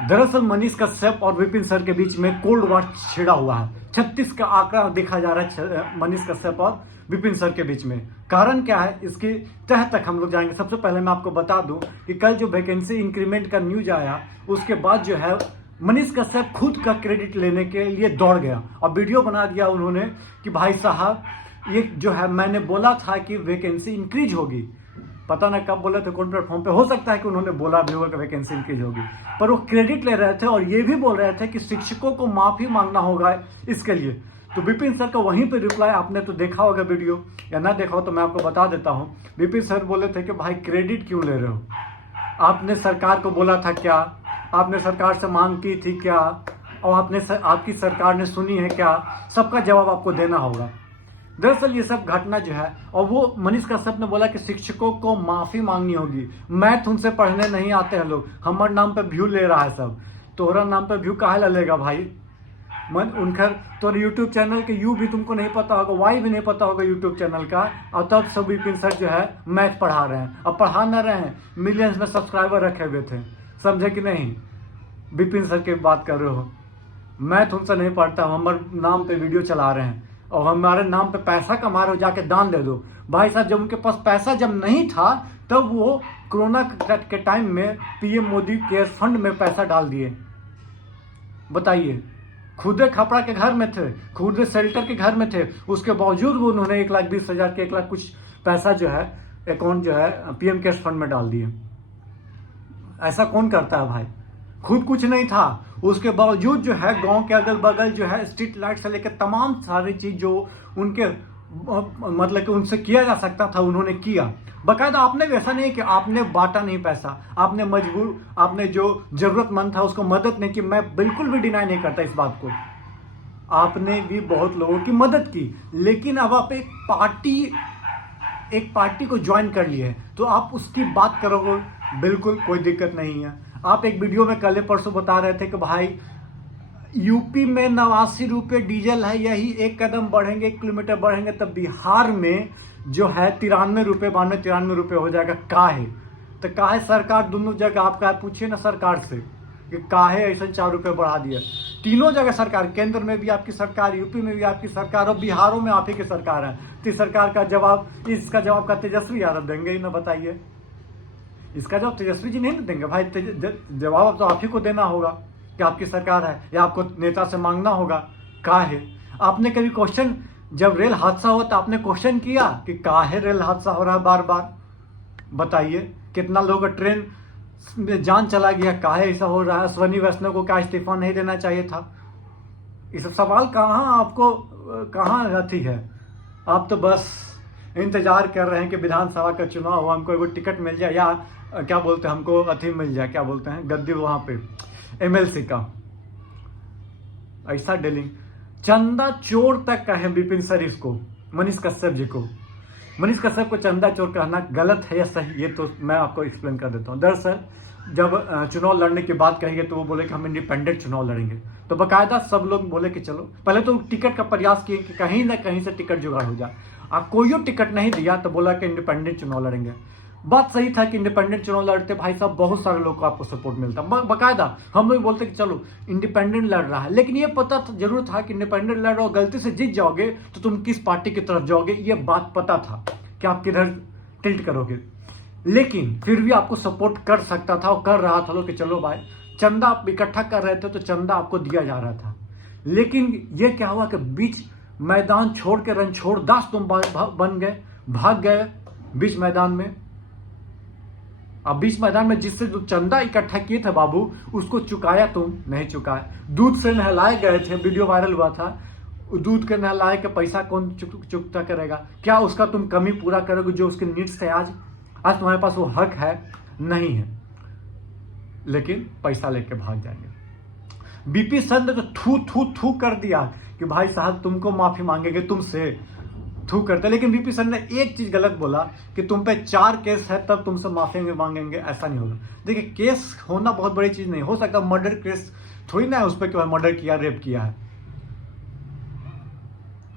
दरअसल मनीष कश्यप और विपिन सर के बीच में कोल्ड वॉर छिड़ा हुआ है। 36 का आंकड़ा देखा जा रहा है मनीष कश्यप और विपिन सर के बीच में। कारण क्या है, इसकी तह तक हम लोग जाएंगे। सबसे पहले मैं आपको बता दूं कि कल जो वैकेंसी इंक्रीमेंट का न्यूज आया, उसके बाद जो है मनीष कश्यप खुद का क्रेडिट लेने के लिए दौड़ गया और वीडियो बना दिया उन्होंने कि भाई साहब ये जो है मैंने बोला था कि वैकेंसी इंक्रीज होगी। पता ना कब बोले थे, कौन प्लेटफॉर्म पे, हो सकता है कि उन्होंने बोला भी होगा कि वैकेंसी इंक्रीज होगी, पर वो क्रेडिट ले रहे थे और ये भी बोल रहे थे कि शिक्षकों को माफी मांगना होगा इसके लिए। तो विपिन सर का वहीं पे रिप्लाई आपने तो देखा होगा वीडियो, या ना देखा हो तो मैं आपको बता देता हूँ। विपिन सर बोले थे कि भाई क्रेडिट क्यों ले रहे हो, आपने सरकार को बोला था क्या, आपने सरकार से मांग की थी क्या, और आपकी सरकार ने सुनी है क्या, सबका जवाब आपको देना होगा। दरअसल ये सब घटना जो है, और वो मनीष कश्यप ने बोला कि शिक्षकों को माफी मांगनी होगी। मैथ उनसे पढ़ने नहीं आते हैं लोग, हमारे नाम पे व्यू ले रहा है सब, तोहरा नाम पे व्यू काहे ला लेगा भाई। उनका तो यूट्यूब चैनल के यू भी तुमको नहीं पता होगा, वाई भी नहीं पता होगा यूट्यूब चैनल का, और तब सब विपिन सर जो है मैथ पढ़ा रहे हैं। अब पढ़ा न रहे हैं, मिलियंस में सब्सक्राइबर रखे हुए थे, समझे कि नहीं। विपिन सर की बात कर रहे हो, मैथ उनसे नहीं पढ़ता, हमारे नाम पे वीडियो चला रहे हैं और हमारे नाम पे पैसा कमा रहे हो, जाके दान दे दो। भाई साहब जब उनके पास पैसा जब नहीं था तब वो कोरोना के टाइम में पीएम मोदी केयर्स फंड में पैसा डाल दिए। बताइए, खुद खपड़ा के घर में थे, खुद शेल्टर के घर में थे, उसके बावजूद वो उन्होंने 1,20,000 के 1 लाख कुछ पैसा जो है अकाउंट जो है पीएम केयर्स फंड में डाल दिए। ऐसा कौन करता है भाई, खुद कुछ नहीं था, उसके बावजूद जो है गांव के अगल बगल जो है स्ट्रीट लाइट से लेकर तमाम सारी चीज जो उनके मतलब कि उनसे किया जा सकता था उन्होंने किया। बाकायदा आपने वैसा नहीं कि आपने बांटा नहीं पैसा, आपने जो जरूरतमंद था उसको मदद नहीं की। मैं बिल्कुल भी डिनाई नहीं करता इस बात को, आपने भी बहुत लोगों की मदद की, लेकिन अब आप एक पार्टी को ज्वाइन कर लिए तो आप उसकी बात करोगे, बिल्कुल कोई दिक्कत नहीं है। आप एक वीडियो में कल परसों बता रहे थे कि भाई यूपी में 89 रुपये डीजल है, यही एक कदम बढ़ेंगे, 1 किलोमीटर बढ़ेंगे तब बिहार में जो है 93 रुपये, 92-93 रुपये हो जाएगा। काहे तो काहे सरकार दोनों जगह आप कहा पूछिए ना सरकार से कि काहे ऐसा 4 रुपये बढ़ा दिया। तीनों जगह सरकार, केंद्र में भी आपकी सरकार, यूपी में भी आपकी सरकार और बिहारों में आप ही की सरकार है। तो सरकार का जवाब, इसका जवाब का तेजस्वी यादव देंगे ही ना, बताइए। इसका जवाब तेजस्वी जी नहीं देंगे भाई, जवाब तो आप ही को देना होगा कि आपकी सरकार है, या आपको नेता से मांगना होगा। काहे आपने कभी क्वेश्चन, जब रेल हादसा हुआ तो आपने क्वेश्चन किया कि काहे रेल हादसा हो रहा है बार बार, बताइए। कितना लोगों का ट्रेन में जान चला गया, काहे ऐसा हो रहा है। अश्विनी वैष्णव को क्या इस्तीफा नहीं देना चाहिए था। ये सब सवाल कहाँ आपको, कहाँ अथी है। आप तो बस इंतजार कर रहे हैं कि विधानसभा का चुनाव हो, हमको एगो टिकट मिल जाए, या क्या बोलते हैं हमको अथी मिल जाए, क्या बोलते हैं गद्दी वहां पे एमएलसी का। ऐसा डीलिंग, चंदा चोर तक कहे विपिन शरीफ को, मनीष कश्यप जी को। मनीष कश्यप को चंदा चोर कहना गलत है या सही, ये तो मैं आपको एक्सप्लेन कर देता हूँ। दरअसल जब चुनाव लड़ने की बात कहेंगे तो वो बोले कि हम इंडिपेंडेंट चुनाव लड़ेंगे, तो बाकायदा सब लोग बोले कि चलो, पहले तो टिकट का प्रयास किए कि कहीं ना कहीं से टिकट जुगाड़ हो जाए। आप कोई टिकट नहीं दिया तो बोला कि इंडिपेंडेंट चुनाव लड़ेंगे। बात सही था कि इंडिपेंडेंट चुनाव लड़ते भाई साहब बहुत सारे लोग को आपको सपोर्ट मिलता, बाकायदा हम लोग बोलते कि चलो इंडिपेंडेंट लड़ रहा है। लेकिन ये पता जरूर था कि इंडिपेंडेंट लड़ रहा हो, गलती से जीत जाओगे तो तुम किस पार्टी की तरफ जाओगे, ये बात पता था कि आप किधर टिल्ट करोगे। लेकिन फिर भी आपको सपोर्ट कर सकता था और कर रहा था लोग कि चलो भाई, चंदा आप इकट्ठा कर रहे थे तो चंदा आपको दिया जा रहा था। लेकिन ये क्या हुआ कि बीच मैदान छोड़ के रणछोड़ दास तुम बन गए, भाग गए बीच मैदान में। अब बीच मैदान में जिससे जो चंदा इकट्ठा किए थे बाबू, उसको चुकाया तुम नहीं चुकाया। दूध से नहलाए गए थे, वीडियो वायरल हुआ था, दूध के नहलाए के पैसा कौन चुकता करेगा, क्या उसका तुम कमी पूरा करोगे जो उसके नीड्स थे। आज तुम्हारे पास वो हक है नहीं है, लेकिन पैसा लेके भाग जाएंगे। बीपी सर ने तो थू थू थू कर दिया कि भाई साहब तुमको माफी मांगेंगे, तुमसे थू करते। लेकिन बीपी सर ने एक चीज गलत बोला कि तुम पे 4 केस है तब तुमसे माफी मांगेंगे, ऐसा नहीं होगा। देखिए, केस होना बहुत बड़ी चीज नहीं हो सकता, मर्डर केस थोड़ी ना है उस पर कि मर्डर किया, रेप किया है।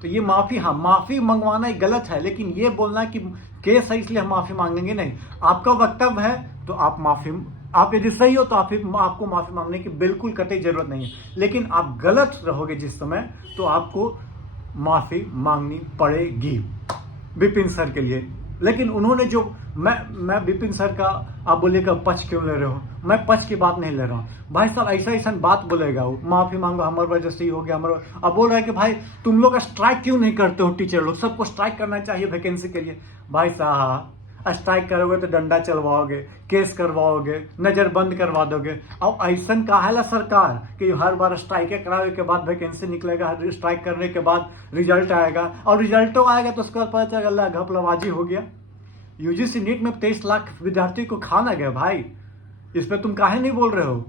तो ये माफी, हाँ माफी मंगवाना ही गलत है, लेकिन ये बोलना कि केस है इसलिए हम माफी मांगेंगे, नहीं। आपका वक्तव्य है तो आप माफी आप यदि सही हो तो आपको माफी मांगने की बिल्कुल कतई जरूरत नहीं है, लेकिन आप गलत रहोगे जिस समय तो आपको माफी मांगनी पड़ेगी विपिन सर के लिए। लेकिन उन्होंने जो मैं विपिन सर का, आप बोलेगा पक्ष क्यों ले रहे हो, मैं पक्ष की बात नहीं ले रहा हूँ भाई साहब। ऐसा ऐसा बात बोलेगा वो, माफी मांगो हमारे वजह से ही हो गया हमारा। अब बोल रहा है कि भाई तुम लोग स्ट्राइक क्यों नहीं करते हो, टीचर लोग, सबको स्ट्राइक करना चाहिए वैकेंसी के लिए। भाई साहब स्ट्राइक करोगे तो डंडा चलवाओगे, केस करवाओगे, नजरबंद करवा दोगे। अब ऐसा कहा सरकार कि हर बार स्ट्राइक कराने के बाद वैकेंसी निकलेगा, स्ट्राइक करने के बाद रिजल्ट आएगा, और रिजल्ट आएगा तो उसके बाद पता चला घपलाबाजी हो गया। यूजीसी नीट में 23 लाख विद्यार्थी को खाना गया भाई, इस पर तुम काहे नहीं बोल रहे हो?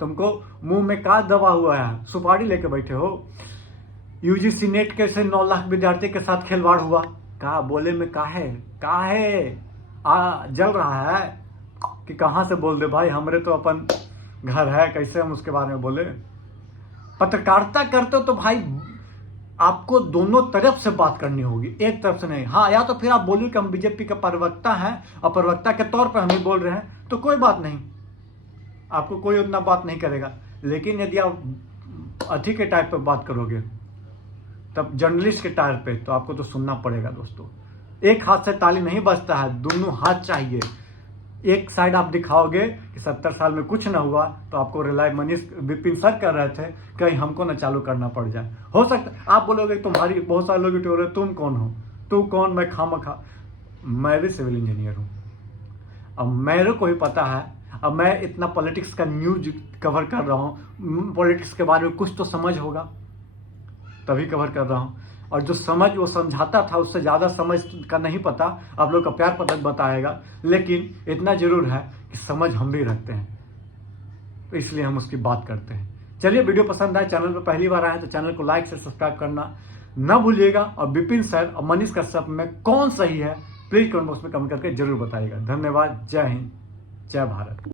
तुमको मुंह में का दबा हुआ है, सुपारी लेके बैठे हो। यूजीसी नेट कैसे 9 लाख विद्यार्थी के साथ खिलवाड़ हुआ, कहा बोले में काहे जल रहा है कि कहां से बोल दे भाई, हमरे तो अपन घर है, कैसे हम उसके बारे में बोले। पत्रकारिता करते हो तो भाई आपको दोनों तरफ से बात करनी होगी, एक तरफ से नहीं। हाँ, या तो फिर आप बोलिए कि हम बीजेपी का प्रवक्ता हैं और प्रवक्ता के तौर पर हम ही बोल रहे हैं तो कोई बात नहीं, आपको कोई उतना बात नहीं करेगा। लेकिन यदि आप अथी के टाइप पर बात करोगे तब जर्नलिस्ट के टायर पे, तो आपको तो सुनना पड़ेगा दोस्तों। एक हाथ से ताली नहीं बजता है, दोनों हाथ चाहिए। एक साइड आप दिखाओगे कि 70 साल में कुछ ना हुआ तो आपको रिलाई मनीष विपिन सर कर रहे थे, कहीं हमको ना चालू करना पड़ जाए। हो सकता आप बोलोगे तुम्हारी, बहुत सारे लोग बोल रहे तुम कौन हो, तू कौन, मैं खामखा। मैं भी सिविल इंजीनियर हूँ, अब मेरे को ही पता है। अब मैं इतना पॉलिटिक्स का न्यूज कवर कर रहा हूँ, पॉलिटिक्स के बारे में कुछ तो समझ होगा तभी कवर कर रहा हूँ। और जो समझ वो समझाता था उससे ज़्यादा समझ का नहीं पता, आप लोग का प्यार पद्धत बताएगा। लेकिन इतना जरूर है कि समझ हम भी रखते हैं, तो इसलिए हम उसकी बात करते हैं। चलिए, वीडियो पसंद आए, चैनल पर पहली बार आए तो चैनल को लाइक से सब्सक्राइब करना ना भूलिएगा। और विपिन सर और मनीष कश्यप में कौन सही है प्लीज कमेंट बॉक्स में कमेंट करके जरूर बताइएगा। धन्यवाद, जय हिंद, जय भारत।